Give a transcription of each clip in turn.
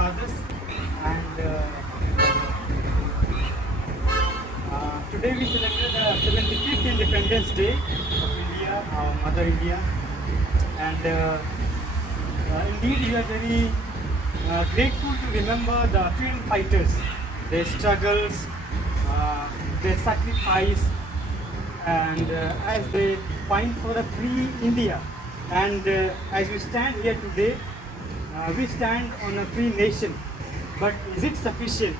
fathers. And today we celebrate the 75th Independence Day of India, our Mother India. And indeed, we are very grateful to remember the freedom fighters, their struggles, their sacrifice, and as they fight for a free India. And as we stand here today, we stand on a free nation. But is it sufficient?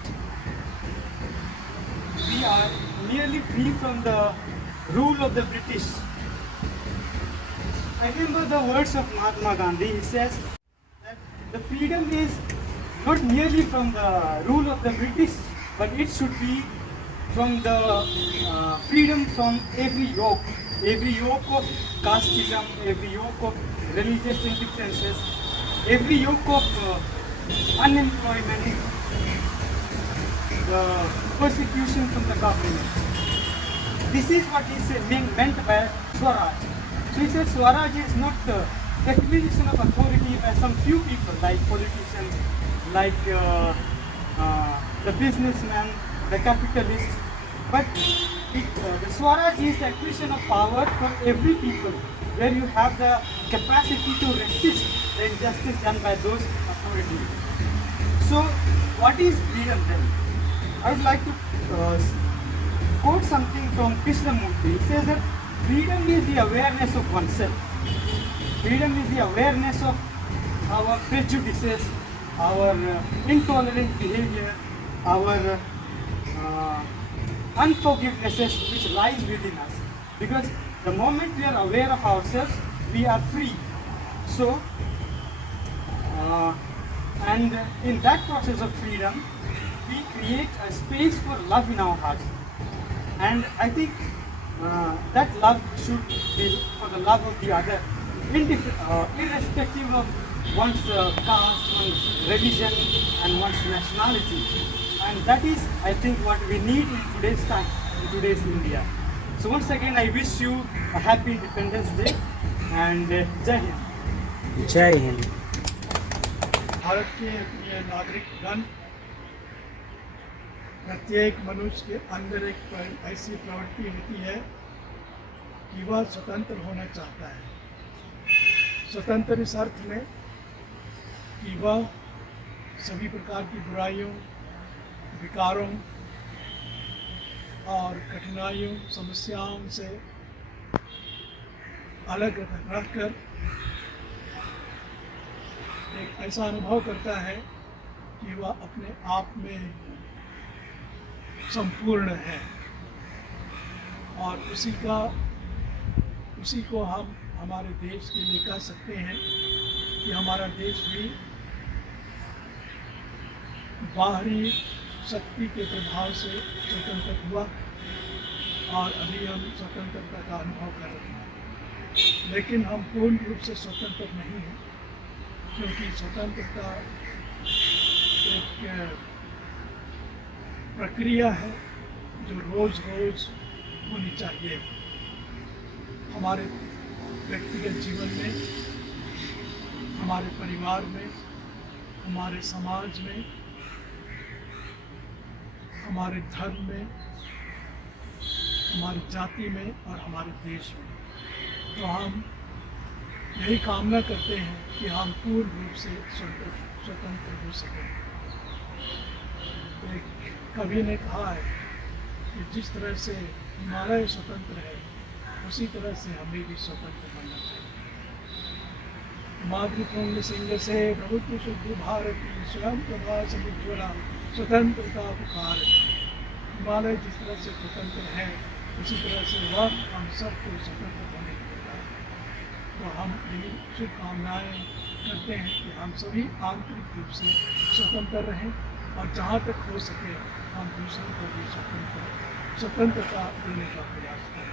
We are nearly free from the rule of the British. I remember the words of Mahatma Gandhi. He says that the freedom is not merely from the rule of the British, but it should be from the freedom from every yoke of casteism, every yoke of religious indifferences, every yoke of unemployment, the persecution from the government. This is what is being meant by Swaraj. So he said Swaraj is not the acquisition of authority by some few people like politicians, like the businessman, the capitalist, but the Swaraj is the acquisition of power for every people, where you have the capacity to resist the injustice done by those authorities. So what is freedom then? I would like to quote something from Krishnamurti. He says that freedom is the awareness of oneself. Freedom is the awareness of our prejudices, our intolerant behavior, our unforgivenesses which lies within us. Because the moment we are aware of ourselves, we are free. So, and in that process of freedom, we create a space for love in our hearts. And I think that love should be for the love of the other, irrespective of one's caste, one's religion, and one's nationality. And that is, I think, what we need in today's time, in today's India. So once again, I wish you a happy Independence Day and Jai Hind. जय हिंद। भारत के प्रिय नागरिकगण, प्रत्येक मनुष्य के अंदर एक ऐसी प्रवृत्ति होती है कि वह स्वतंत्र होना चाहता है। स्वतंत्र इस अर्थ में कि वह सभी प्रकार की बुराइयों, विकारों और कठिनाइयों, समस्याओं से अलग रहकर एक ऐसा अनुभव करता है कि वह अपने आप में संपूर्ण है। और उसी को हम हमारे देश के लिए कह सकते हैं कि हमारा देश भी बाहरी शक्ति के प्रभाव से स्वतंत्र हुआ और अभी हम स्वतंत्रता का अनुभव कर रहे हैं। लेकिन हम पूर्ण रूप से स्वतंत्र नहीं हैं, क्योंकि स्वतंत्रता एक प्रक्रिया है जो रोज़ रोज़ होनी चाहिए। हमारे व्यक्तिगत जीवन में, हमारे परिवार में, हमारे समाज में, हमारे धर्म में, हमारी जाति में और हमारे देश में। तो हम यही कामना करते हैं कि हम पूर्ण रूप से स्वतंत्र हो सकें। एक कवि ने कहा है कि जिस तरह से हिमालय स्वतंत्र है, उसी तरह से हमें भी स्वतंत्र बनना चाहिए। मातृपुंग सिंह से प्रभुत्व शुद्ध भारती स्वयं प्रभा समुज्वला स्वतंत्रता पुकार। हिमालय जिस तरह से स्वतंत्र है, उसी तरह से वह हम सबको स्वतंत्र होने के लिए। तो हम यही शुभकामनाएँ करते हैं कि हम सभी आंतरिक रूप से स्वतंत्र रहें और जहाँ तक हो सके हम दूसरों को भी स्वतंत्रता देने का प्रयास करें।